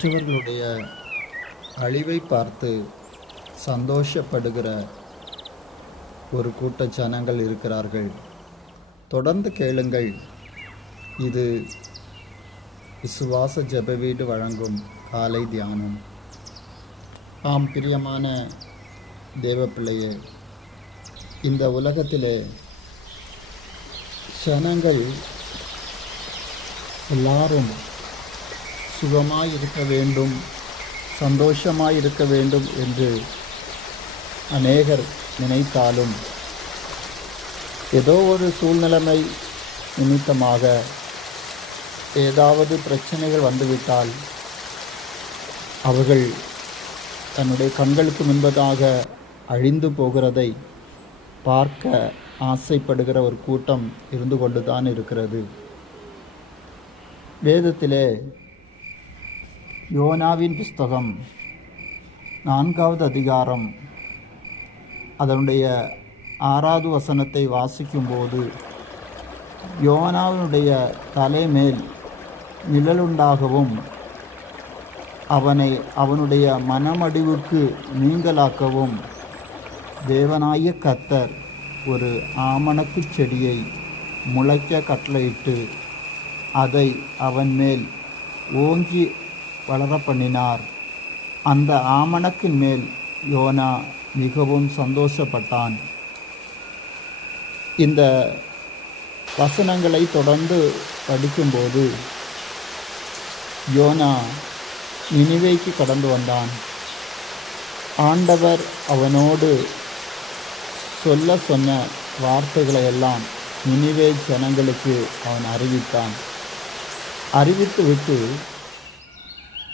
மற்றவர்களுடைய அழிவை பார்த்து சந்தோஷப்படுகிற ஒரு கூட்ட ஜனங்கள் இருக்கிறார்கள். தொடர்ந்து கேளுங்கள். இது விசுவாச ஜெப வீடு வழங்கும் காலை தியானம். ஆம் பிரியமான தேவ பிள்ளையே, இந்த உலகத்திலே ஜனங்கள் எல்லாரும் சுகமாய் இருக்க வேண்டும், சந்தோஷமாய் இருக்க வேண்டும் என்று அநேகர் நினைத்தாலும் ஏதோ ஒரு சூழ்நிலைமை நிமித்தமாக ஏதாவது பிரச்சனைகள் வந்துவிட்டால் அவர்கள் தன்னுடைய கண்களுக்கு முன்பதாக அழிந்து போகிறதை பார்க்க ஆசைப்படுகிற ஒரு கூட்டம் இருந்து கொண்டு தான் இருக்கிறது. வேதத்திலே யோனாவின் புஸ்தகம் 4வது அதிகாரம் அதனுடைய 6வது வசனத்தை வாசிக்கும்போது, யோனாவினுடைய தலைமேல் நிழலுண்டாகவும் அவனுடைய மனமடிவுக்கு நீங்கலாக்கவும் தேவனாய கர்த்தர் ஒரு ஆமணக்கு செடியை முளைக்க கட்டளையிட்டு அதை அவன் மேல் ஓங்கி வளர பண்ணினார். அந்த ஆமணக்கின் மேல் யோனா மிகவும் சந்தோஷப்பட்டான். இந்த வசனங்களை தொடர்ந்து படிக்கும்போது யோனா நினிவேக்கு கடந்து வந்தான். ஆண்டவர் அவனோடு சொன்ன வார்த்தைகளை எல்லாம் நினிவே ஜனங்களுக்கு அவன் அறிவித்தான். அறிவித்துவிட்டு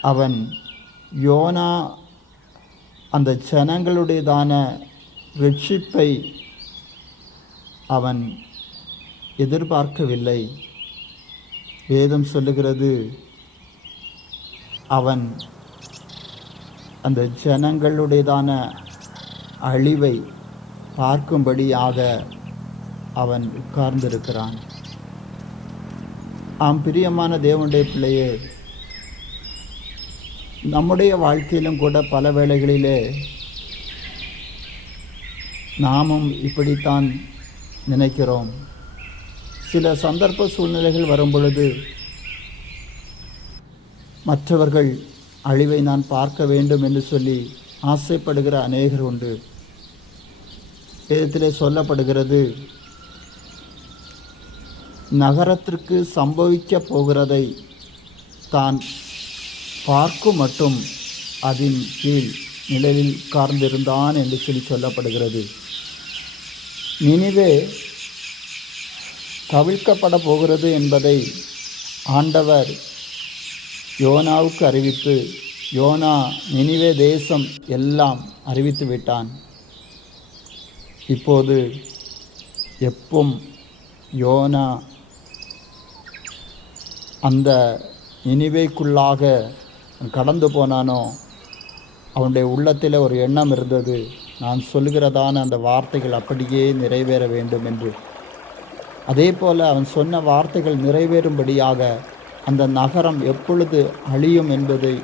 அவன் யோனா அந்த ஜனங்களுடையதான ரட்சிப்பை அவன் எதிர்பார்க்கவில்லை. வேதம் சொல்லுகிறது, அவன் அந்த ஜனங்களுடையதான அழிவை பார்க்கும்படியாக அவன் உட்கார்ந்திருக்கிறான். ஆம் பிரியமான தேவனுடைய பிள்ளையே, நம்முடைய வாழ்க்கையிலும் கூட பல வேளைகளிலே நாமும் இப்படித்தான் நினைக்கிறோம். சில சந்தர்ப்ப சூழ்நிலைகள் வரும் பொழுது மற்றவர்கள் அழிவை நான் பார்க்க வேண்டும் என்று சொல்லி ஆசைப்படுகிற அநேகர் உண்டு. வேதத்திலே சொல்லப்படுகிறது, நகரத்திற்கு சம்பவிக்க போகிறதை தான் பார்க்கும் மட்டும் அதன் கீழ் நிழலில் உட்கார்ந்திருந்தான் என்று சொல்லப்படுகிறது. நினிவே கவிழ்க்கப்பட போகிறது என்பதை ஆண்டவர் யோனாவுக்கு அறிவித்து, யோனா நினிவே தேசம் எல்லாம் அறிவித்து விட்டான். இப்போது எப்பவும் யோனா அந்த நினிவேக்குள்ளாக கடந்து போனானோ, அவனுடைய உள்ளத்தில் ஒரு எண்ணம் இருந்தது, நான் சொல்கிறதான அந்த வார்த்தைகள் அப்படியே நிறைவேற வேண்டும் என்று. அதே போல் அவன் சொன்ன வார்த்தைகள் நிறைவேறும்படியாக அந்த நகரம் எப்பொழுது அழியும் என்பதை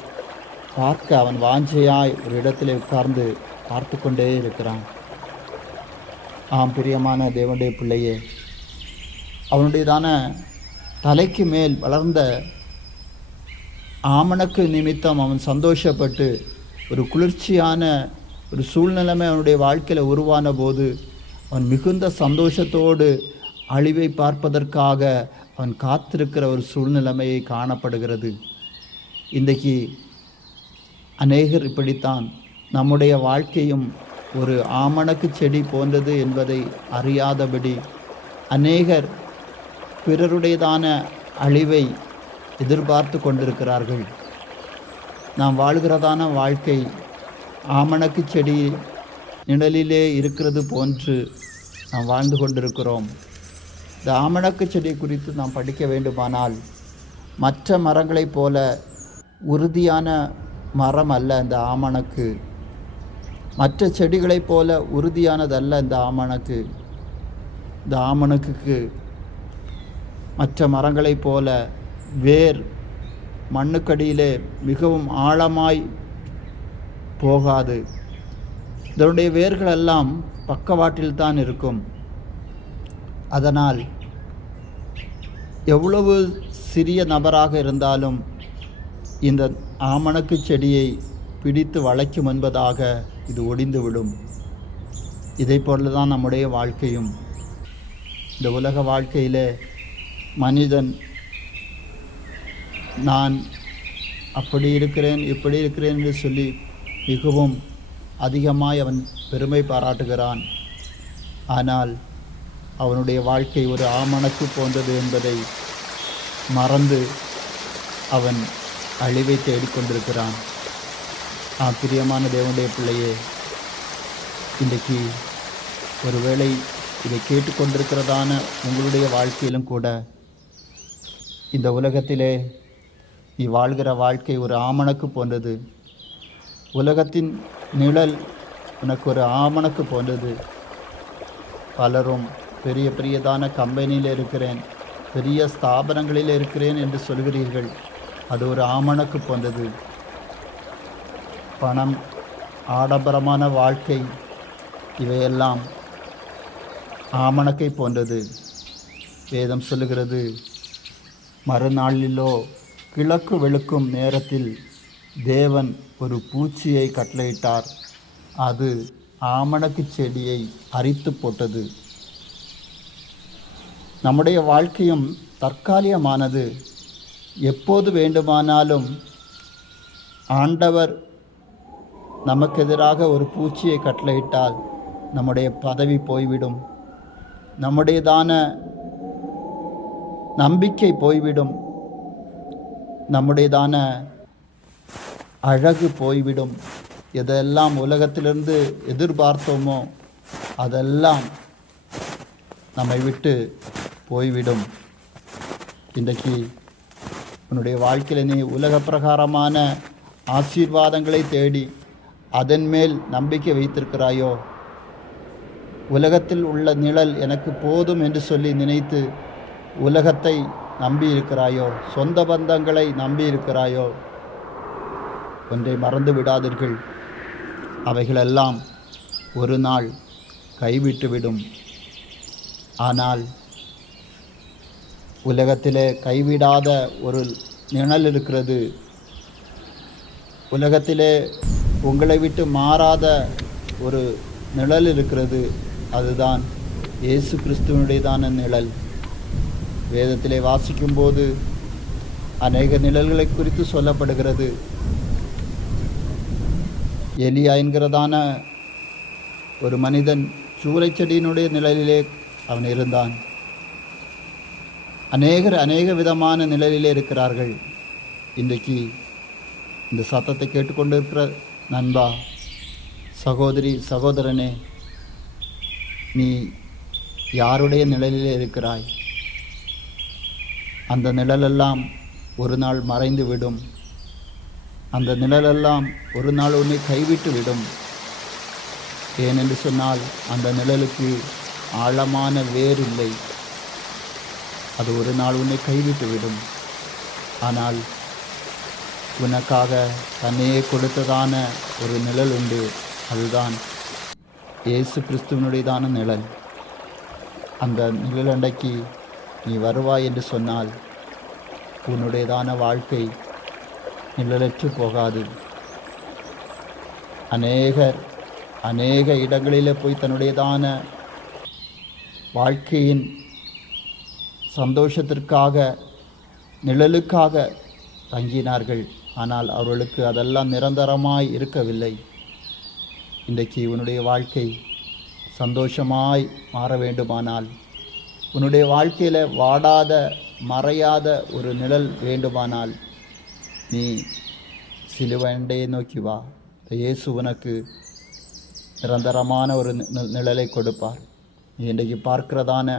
பார்க்க அவன் வாஞ்சையாய் ஒரு இடத்துல உட்கார்ந்து பார்த்து கொண்டே இருக்கிறான். ஆம் பிரியமான தேவனுடைய பிள்ளையே, அவனுடையதான தலைக்கு மேல் வளர்ந்த ஆமணக்கு நிமித்தம் அவன் சந்தோஷப்பட்டு ஒரு குளிர்ச்சியான ஒரு சூழ்நிலைமை அவனுடைய வாழ்க்கையில் உருவான போது அவன் மிகுந்த சந்தோஷத்தோடு அழிவை பார்ப்பதற்காக அவன் காத்திருக்கிற ஒரு சூழ்நிலைமையை காணப்படுகிறது. இன்றைக்கு அநேகர் இப்படித்தான். நம்முடைய வாழ்க்கையும் ஒரு ஆமணக்கு செடி போன்றது என்பதை அறியாதபடி அநேகர் பிறருடையதான அழிவை எதிர்பார்த்து கொண்டிருக்கிறார்கள். நாம் வாழ்கிறதான வாழ்க்கை ஆமணக்கு செடி நிழலிலே இருக்கிறது போன்று நாம் வாழ்ந்து கொண்டிருக்கிறோம். இந்த ஆமணக்கு செடி குறித்து நாம் படிக்க வேண்டுமானால், மற்ற மரங்களைப் போல உறுதியான மரம் அல்ல இந்த ஆமணக்கு. மற்ற செடிகளைப் போல உறுதியானதல்ல இந்த ஆமணக்கு. இந்த ஆமணக்குக்கு மற்ற மரங்களைப் போல வேர் மண்ணுக்கடியிலே மிகவும் ஆழமாய் போகாது. இதனுடைய வேர்கள் எல்லாம் பக்கவாட்டில் தான் இருக்கும். அதனால் எவ்வளவு சிறிய நபராக இருந்தாலும் இந்த ஆமணக்கு செடியை பிடித்து வளைக்கும் என்பதாக இது ஒடிந்துவிடும். இதை போல தான் நம்முடைய வாழ்க்கையும். இந்த உலக வாழ்க்கையில் மனிதன் நான் அப்படி இருக்கிறேன் இப்படி இருக்கிறேன் என்று சொல்லி மிகவும் அதிகமாய் அவன் பெருமை பாராட்டுகிறான். ஆனால் அவனுடைய வாழ்க்கை ஒரு ஆமணக்கு போன்றது என்பதை மறந்து அவன் அழிவை தேடிக்கொண்டிருக்கிறான். பிரியமான தேவனுடைய பிள்ளையே, இன்றைக்கு ஒருவேளை இதை கேட்டுக்கொண்டிருக்கிறதான உங்களுடைய வாழ்க்கையிலும் கூட இந்த உலகத்திலே நீ வாழ்கிற வாழ்க்கை ஒரு ஆமணக்கு போன்றது. உலகத்தின் நிழல் உனக்கு ஒரு ஆமணக்கு போன்றது. பலரும் பெரிய பெரியதான கம்பெனியில் இருக்கிறேன், பெரிய ஸ்தாபனங்களில் இருக்கிறேன் என்று சொல்கிறீர்கள். அது ஒரு ஆமணக்கு போன்றது. பணம், ஆடம்பரமான வாழ்க்கை, இவையெல்லாம் ஆமணக்கை போன்றது. வேதம் சொல்லுகிறது, மறுநாளிலோ கிழக்கு வெளுக்கும் நேரத்தில் தேவன் ஒரு பூச்சியை கட்டளையிட்டார். அது ஆமணக்கு செடியை அரித்து போட்டது. நம்முடைய வாழ்க்கையும் தற்காலிகமானது. எப்போது வேண்டுமானாலும் ஆண்டவர் நமக்கு எதிராக ஒரு பூச்சியை கட்டளையிட்டால் நம்முடைய பதவி போய்விடும், நம்முடையதான நம்பிக்கை போய்விடும், நம்முடையதான அழகு போய்விடும். எதெல்லாம் உலகத்திலிருந்து எதிர்பார்த்தோமோ அதெல்லாம் நம்மை விட்டு போய்விடும். இன்றைக்கு உன்னுடைய வாழ்க்கையில் நீ உலக பிரகாரமான ஆசீர்வாதங்களை தேடி அதன் மேல் நம்பிக்கை வைத்திருக்கிறாயோ, உலகத்தில் உள்ள நிழல் எனக்கு போதும் என்று சொல்லி நினைத்து உலகத்தை நம்பி இருக்கிறாயோ, சொந்த பந்தங்களை நம்பி இருக்கிறாயோ, ஒன்றை மறந்து விடாதீர்கள். அவைகளெல்லாம் ஒரு நாள் கைவிட்டுவிடும். ஆனால் உலகத்திலே கைவிடாத ஒரு நிழல் இருக்கிறது. உலகத்திலே உங்களை விட்டு மாறாத ஒரு நிழல் இருக்கிறது. அதுதான் இயேசு கிறிஸ்துவனுடையதான நிழல். வேதத்திலே வாசிக்கும்போது அநேக நிழல்களை குறித்து சொல்லப்படுகிறது. எலியா என்கிறதான ஒரு மனிதன் சூளைச்செடியினுடைய நிழலிலே அவன் இருந்தான். அநேக விதமான நிழலிலே இருக்கிறார்கள். இன்றைக்கு இந்த சத்தத்தை கேட்டுக்கொண்டிருக்கிற நண்பா, சகோதரி, சகோதரனே, நீ யாருடைய நிழலிலே இருக்கிறாய்? அந்த நிழலெல்லாம் ஒரு நாள் மறைந்து விடும். அந்த நிழலெல்லாம் ஒரு நாள் உன்னை கைவிட்டு விடும். ஏனென்று சொன்னால் அந்த நிழலுக்கு ஆழமான வேர் இல்லை. அது ஒரு நாள் உன்னை கைவிட்டு விடும். ஆனால் உனக்காக தன்னையே கொடுத்ததான ஒரு நிழல் உண்டு. அதுதான் இயேசு கிறிஸ்துவனுடையதான நிழல். அந்த நிழலண்டைக்கு நீ வருவாய் என்று சொன்னால் உன்னுடையதான வாழ்க்கை நிழலற்று போகாது. அநேக இடங்களில் போய் தன்னுடையதான வாழ்க்கையின் சந்தோஷத்திற்காக, நிழலுக்காக தங்கினார்கள். ஆனால் அவர்களுக்கு அதெல்லாம் நிரந்தரமாய் இருக்கவில்லை. இன்றைக்கு உன்னுடைய வாழ்க்கை சந்தோஷமாய் மாற வேண்டுமானால், உன்னுடைய வாழ்க்கையில் வாடாத மறையாத ஒரு நிழல் வேண்டுமானால், நீ சிலுவையை நோக்கி வா. இயேசு உனக்கு நிரந்தரமான ஒரு நிழலை கொடுப்பார். நீ இன்றைக்கு பார்க்கிறதான